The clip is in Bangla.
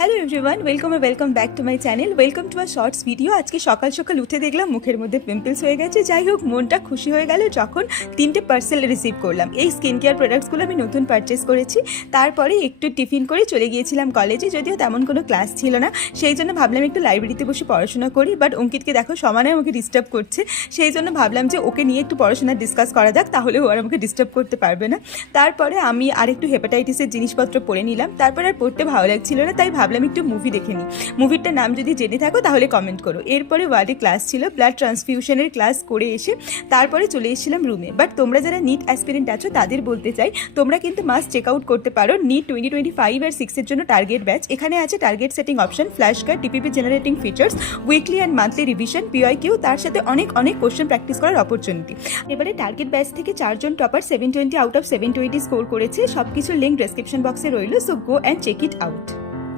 Hello everyone, welcome back to my channel. Welcome to our shorts video. আজকে সকাল সকাল উঠে দেখলাম মুখের মধ্যে পিম্পলস হয়ে গেছে। যাই হোক, মনটা খুশি হয়ে গেল যখন 3টে পার্সেল রিসিভ করলাম। এই স্কিন কেয়ার প্রোডাক্টসগুলো আমি নতুন পারচেস করেছি। তারপরে একটু টিফিন করে চলে গিয়েছিলাম কলেজে, যদিও তেমন কোনো ক্লাস ছিল না। সেই জন্য ভাবলাম একটু লাইব্রেরিতে বসে পড়াশোনা করি, বাট অঙ্কিতকে দেখো সমানে আমাকে ডিস্টার্ব করছে। সেই জন্য ভাবলাম যে ওকে নিয়ে একটু পড়াশোনা ডিসকাস করা যাক, তাহলে ও আর আমাকে ডিস্টার্ব করতে পারবে না। তারপরে আমি আরেকটু হেপাটাইটিসের জিনিসপত্র পড়ে নিলাম। তারপর আর পড়তে ভালো লাগছিল না, তাই ভাবলাম একটু মুভি দেখে নিই। মুভিটার নাম যদি জেনে থাকো তাহলে কমেন্ট করো। এরপরে ওয়ার্ডে ক্লাস ছিল, ব্লাড ট্রান্সফিউশনের ক্লাস করে এসে তারপরে চলে এসেছিলাম রুমে। বাট তোমরা যারা নিট অ্যাসপিরেন্ট আছো তাদের বলতে চাই, তোমরা কিন্তু মাস্ট চেক আউট করতে পারো নিট 2025 আর 6 এর জন্য টার্গেট ব্যাচ। এখানে আছে target setting option, flash card, TPP generating features, weekly and monthly revision, PYQ, তার সাথে অনেক কোশ্চেন প্র্যাকটিস করার অপরচুনিটি। এবারে টার্গেট ব্যাচ থেকে 4জন টপার 720 আউট অফ 720 স্কোর করেছে। সবকিছুর লিঙ্ক ডেসক্রিপশন বক্সে রইল, so go and check it out.